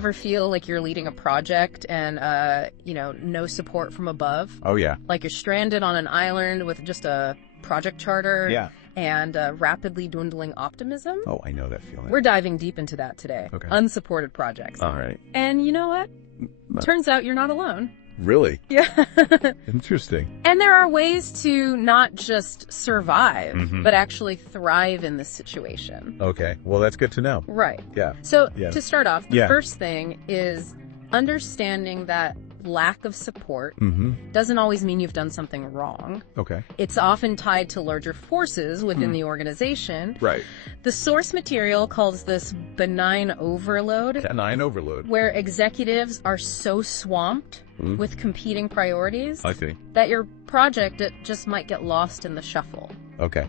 ever feel like you're leading a project and, no support from above? Oh, yeah. Like you're stranded on an island with just a project charter Yeah. and rapidly dwindling optimism? Oh, I know that feeling. We're diving deep into that today. Okay. Unsupported projects. All right. And you know what? Turns out you're not alone. Really? Yeah. Interesting. And there are ways to not just survive, but actually thrive in this situation. Okay. Well, that's good to know. Right. Yeah. So Yeah. to start off, the Yeah. first thing is understanding that lack of support Mm-hmm. doesn't always mean you've done something wrong. Okay. It's often tied to larger forces within the organization. Right. The source material calls this benign overload, Canine overload. where executives are so swamped with competing priorities I see. that your project it just might get lost in the shuffle. Okay.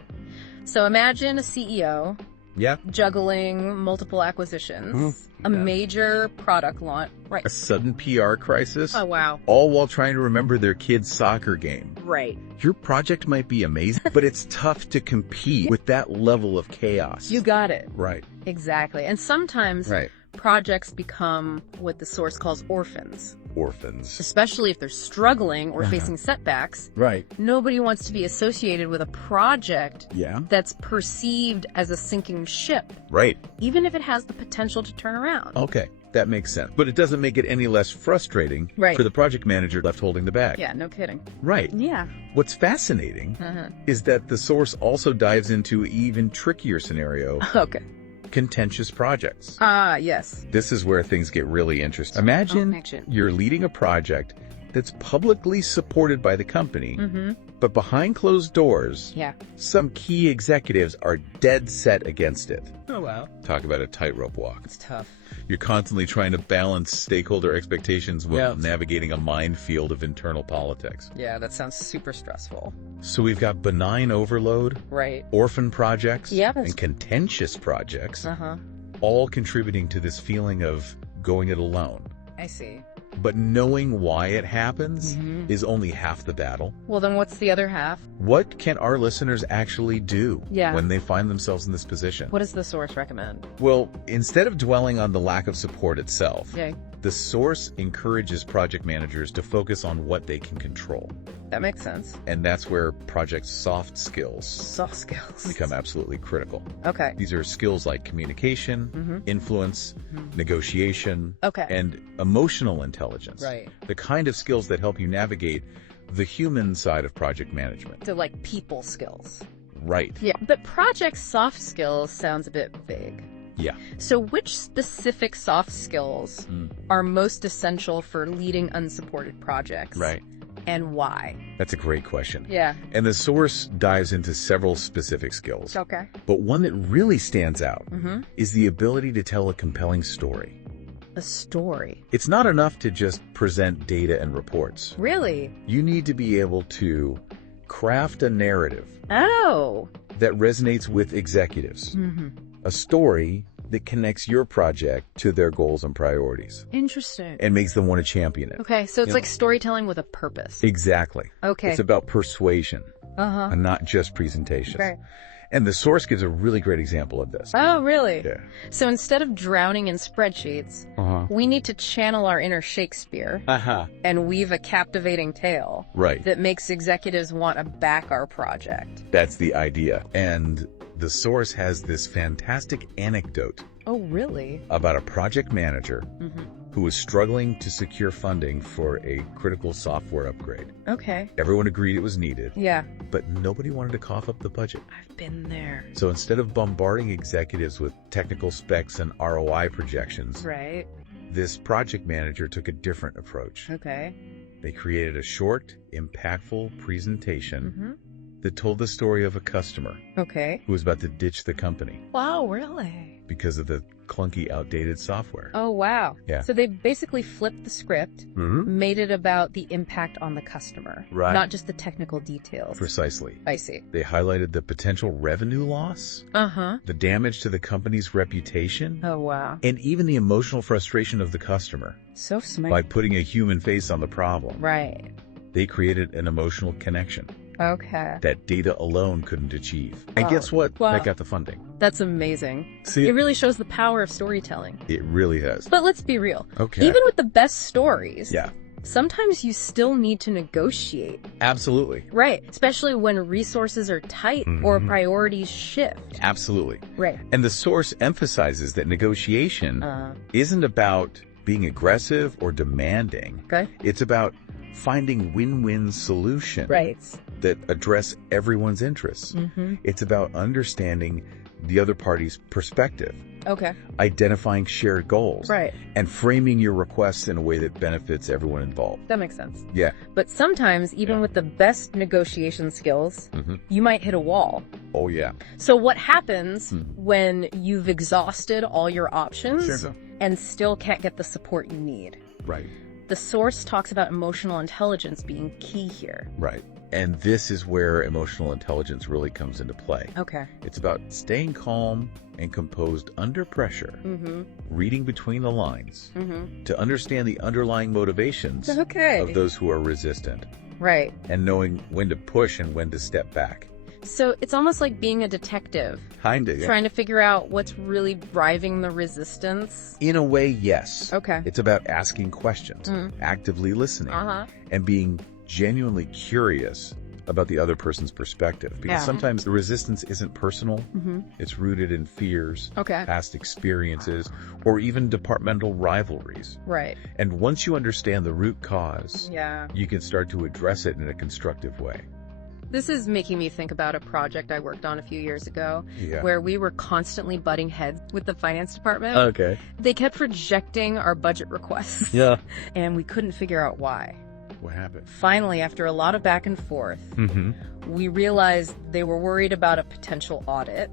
So imagine a CEO Yeah. juggling multiple acquisitions, a major product launch. Right. A sudden PR crisis. Oh, wow. All while trying to remember their kid's soccer game. Right. Your project might be amazing, but it's tough to compete with that level of chaos. You got it. Right. Exactly. And sometimes Right. projects become what the source calls orphans, Orphans. especially if they're struggling or facing setbacks. Right. Nobody wants to be associated with a project Yeah. that's perceived as a sinking ship, Right. even if it has the potential to turn around. Okay. That makes sense. But it doesn't make it any less frustrating Right. for the project manager left holding the bag. Yeah, no kidding. Right. Yeah. What's fascinating is that the source also dives into an even trickier scenario, Okay. contentious projects. Ah, yes. This is where things get really interesting. Imagine Action. you're leading a project that's publicly supported by the company, but behind closed doors, Yeah. some key executives are dead set against it. Oh, wow. Talk about a tightrope walk. It's tough. You're constantly trying to balance stakeholder expectations while Yeah. navigating a minefield of internal politics. Yeah, that sounds super stressful. So we've got benign overload, Right. orphan projects, Yeah, that's- and contentious projects, Uh-huh. all contributing to this feeling of going it alone. I see. But knowing why it happens is only half the battle. Well, then what's the other half? What can our listeners actually do Yeah. when they find themselves in this position? What does the source recommend? Well, instead of dwelling on the lack of support itself, Okay. the source encourages project managers to focus on what they can control. That makes sense. And that's where project soft skills Soft skills. become absolutely critical. Okay. These are skills like communication, influence, negotiation, Okay. and emotional intelligence. Right. The kind of skills that help you navigate the human side of project management. So like people skills. Right. Yeah. But project soft skills sounds a bit vague. Yeah. So which specific soft skills are most essential for leading unsupported projects? Right. And why? That's a great question. Yeah. And the source dives into several specific skills. Okay. But one that really stands out is the ability to tell a compelling story. A story. It's not enough to just present data and reports. Really? You need to be able to craft a narrative Oh. that resonates with executives. A story that connects your project to their goals and priorities Interesting. and makes them want to champion it. Okay, so it's Yeah. like storytelling with a purpose. Exactly. Okay. It's about persuasion Uh-huh. and not just presentation. Okay. And the source gives a really great example of this. Oh, really? Yeah. So instead of drowning in spreadsheets, we need to channel our inner Shakespeare and weave a captivating tale Right. that makes executives want to back our project. That's the idea. And the source has this fantastic anecdote Oh, really? about a project manager who was struggling to secure funding for a critical software upgrade. Okay. Everyone agreed it was needed, Yeah. but nobody wanted to cough up the budget. I've been there. So instead of bombarding executives with technical specs and ROI projections, Right. this project manager took a different approach. Okay. They created a short, impactful presentation that told the story of a customer Okay. who was about to ditch the company Wow, really? because of the clunky, outdated software. Oh, wow. Yeah. So they basically flipped the script, made it about the impact on the customer, Right. not just the technical details. Precisely. I see. They highlighted the potential revenue loss, Uh-huh. the damage to the company's reputation, Oh, wow. and even the emotional frustration of the customer. So smart. By putting a human face on the problem, Right. they created an emotional connection. Okay. that data alone couldn't achieve. And guess what? Wow. That got the funding. That's amazing. See, It really shows the power of storytelling. it really has. But let's be real. Okay. Even with the best stories, Yeah, sometimes you still need to negotiate. absolutely. Right. Especially when resources are tight or priorities shift. Absolutely. Right. And the source emphasizes that negotiation isn't about being aggressive or demanding. Okay. It's about finding win-win solutions Right. that address everyone's interests. It's about understanding the other party's perspective, Okay. identifying shared goals, Right. and framing your requests in a way that benefits everyone involved. That makes sense. Yeah. But sometimes, even with the best negotiation skills, you might hit a wall. Oh, yeah. So what happens when you've exhausted all your options Sure. and still can't get the support you need? Right. The source talks about emotional intelligence being key here. Right. And this is where emotional intelligence really comes into play. Okay. It's about staying calm and composed under pressure, reading between the lines to understand the underlying motivations Okay. of those who are resistant, Right. and knowing when to push and when to step back. So it's almost like being a detective, Kinda, yeah. trying to figure out what's really driving the resistance. In a way, yes. Okay. It's about asking questions, actively listening, and being genuinely curious about the other person's perspective. Because sometimes the resistance isn't personal. It's rooted in fears, Okay. past experiences, or even departmental rivalries. Right. And once you understand the root cause, Yeah. you can start to address it in a constructive way. This is making me think about a project I worked on a few years ago where we were constantly butting heads with the finance department. Okay. They kept rejecting our budget requests. Yeah. And we couldn't figure out why. What happened? Finally, after a lot of back and forth, we realized they were worried about a potential audit.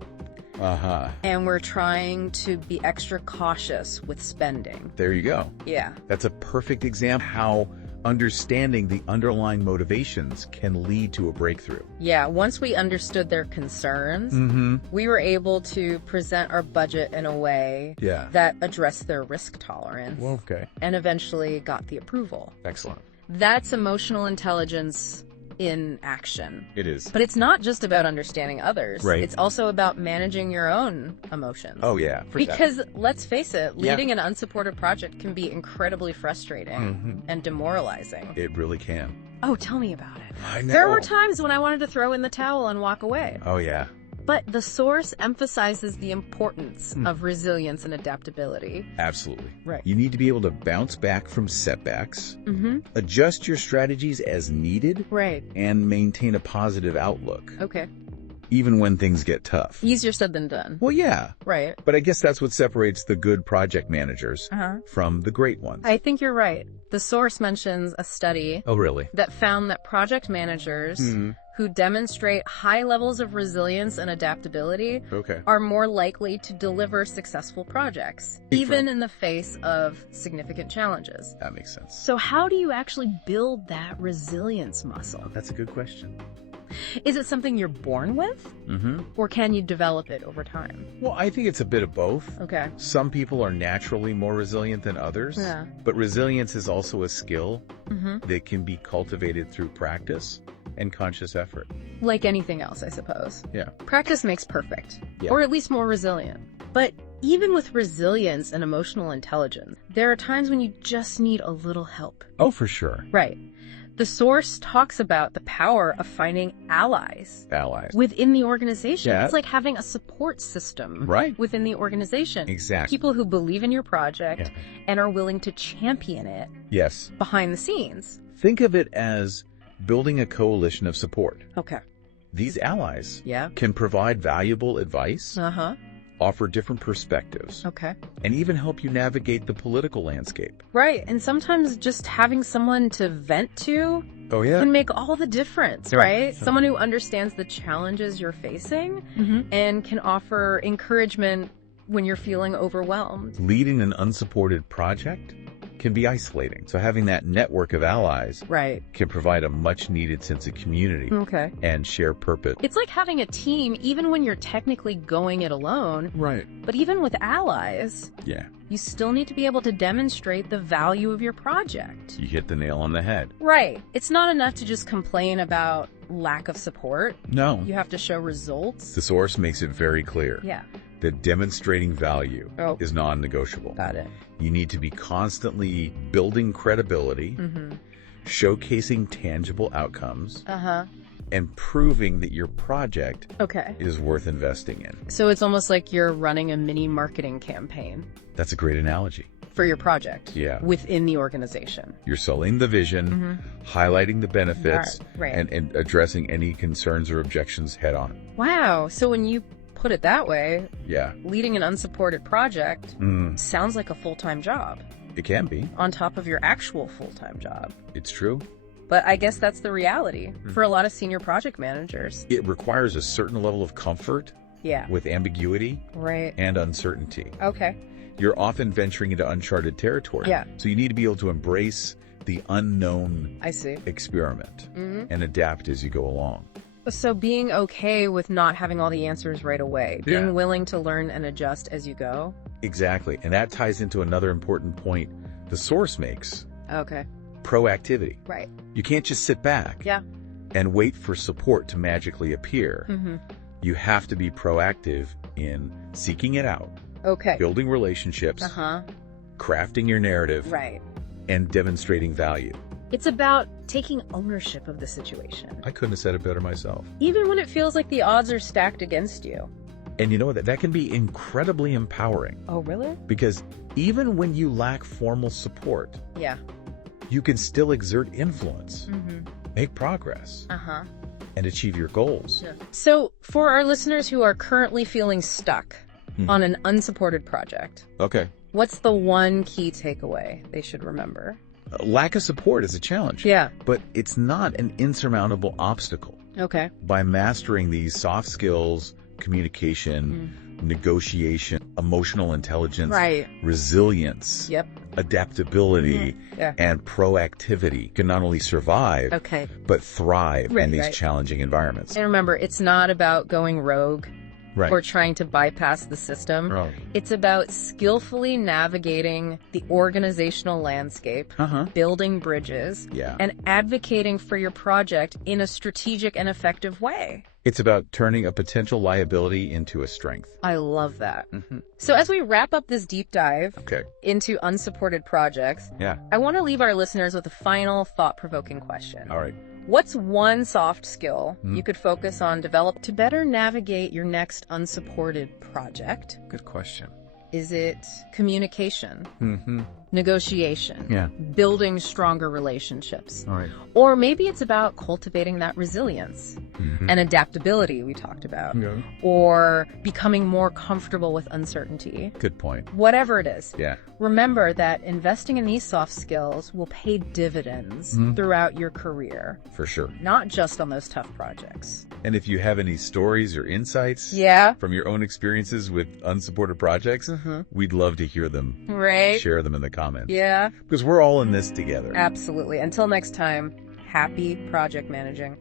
And we're trying to be extra cautious with spending. There you go. Yeah. That's a perfect example of how understanding the underlying motivations can lead to a breakthrough. Yeah, once we understood their concerns, we were able to present our budget in a way that addressed their risk tolerance and eventually got the approval. Excellent. That's emotional intelligence in action. It is. But it's not just about understanding others. Right. It's also about managing your own emotions. Oh, yeah. Because let's face it, leading an unsupported project can be incredibly frustrating and demoralizing. It really can. Oh, tell me about it. I know. There were times when I wanted to throw in the towel and walk away. Oh, yeah. But the source emphasizes the importance of resilience and adaptability. Absolutely. Right. You need to be able to bounce back from setbacks, adjust your strategies as needed, Right. and maintain a positive outlook, Okay. even when things get tough. Easier said than done. Well, yeah. Right. But I guess that's what separates the good project managers from the great ones. I think you're right. The source mentions a study Oh, really? that found that project managers who demonstrate high levels of resilience and adaptability are more likely to deliver successful projects, even in the face of significant challenges. That makes sense. So how do you actually build that resilience muscle? That's a good question. Is it something you're born with? Or can you develop it over time? Well, I think it's a bit of both. Okay. Some people are naturally more resilient than others, Yeah. but resilience is also a skill that can be cultivated through practice and conscious effort. Like anything else, I suppose. Yeah. Practice makes perfect, Yeah. or at least more resilient. But even with resilience and emotional intelligence, there are times when you just need a little help. Oh, for sure. Right. The source talks about the power of finding allies within the organization. Yeah. It's like having a support system within the organization. Exactly. People who believe in your project and are willing to champion it Yes. behind the scenes. Think of it as building a coalition of support. Okay. These allies Yeah. can provide valuable advice, Uh-huh. offer different perspectives, Okay. and even help you navigate the political landscape. Right. And sometimes just having someone to vent to Oh, yeah. can make all the difference, right? Someone who understands the challenges you're facing and can offer encouragement when you're feeling overwhelmed. Leading an unsupported project can be isolating. So having that network of allies can provide a much needed sense of community and share purpose. It's like having a team even when you're technically going it alone. Right. But even with allies, you still need to be able to demonstrate the value of your project. You hit the nail on the head. Right. It's not enough to just complain about lack of support. No. You have to show results. The source makes it very clear. Yeah. That demonstrating value is non-negotiable. Got it. You need to be constantly building credibility, showcasing tangible outcomes, and proving that your project is worth investing in. So it's almost like you're running a mini marketing campaign. That's a great analogy. For your project. Yeah. Within the organization. You're selling the vision, highlighting the benefits, and addressing any concerns or objections head on. Wow. So when you put it that way, leading an unsupported project sounds like a full-time job. It can be. On top of your actual full-time job. It's true. But I guess that's the reality for a lot of senior project managers. It requires a certain level of comfort with ambiguity and uncertainty. Okay. You're often venturing into uncharted territory. Yeah. So you need to be able to embrace the unknown experiment and adapt as you go along. So being okay with not having all the answers right away, being willing to learn and adjust as you go. Exactly. And that ties into another important point the source makes. Okay. Proactivity. Right. You can't just sit back and wait for support to magically appear. You have to be proactive in seeking it out. Okay. Building relationships. Crafting your narrative. Right. And demonstrating value. It's about taking ownership of the situation. I couldn't have said it better myself. Even when it feels like the odds are stacked against you. And you know what? That can be incredibly empowering. Oh, really? Because even when you lack formal support, you can still exert influence, make progress, and achieve your goals. So for our listeners who are currently feeling stuck on an unsupported project, what's the one key takeaway they should remember? Lack of support is a challenge. Yeah. But it's not an insurmountable obstacle. Okay. By mastering these soft skills, communication, negotiation, emotional intelligence, resilience, adaptability, and proactivity, you can not only survive, but thrive in these challenging environments. And remember, it's not about going rogue. Or trying to bypass the system. It's about skillfully navigating the organizational landscape, building bridges, and advocating for your project in a strategic and effective way. It's about turning a potential liability into a strength. I love that. So as we wrap up this deep dive into unsupported projects, I want to leave our listeners with a final thought-provoking question. All right. What's one soft skill you could focus on develop to better navigate your next unsupported project? Good question. Is it communication? Negotiation? Building stronger relationships? All right. Or maybe it's about cultivating that resilience and adaptability we talked about. Or becoming more comfortable with uncertainty. Good point. Whatever it is. Remember that investing in these soft skills will pay dividends throughout your career. For sure. Not just on those tough projects. And if you have any stories or insights from your own experiences with unsupported projects, we'd love to hear them. Share them in the comments. Yeah. Because we're all in this together. Absolutely. Until next time, happy project managing.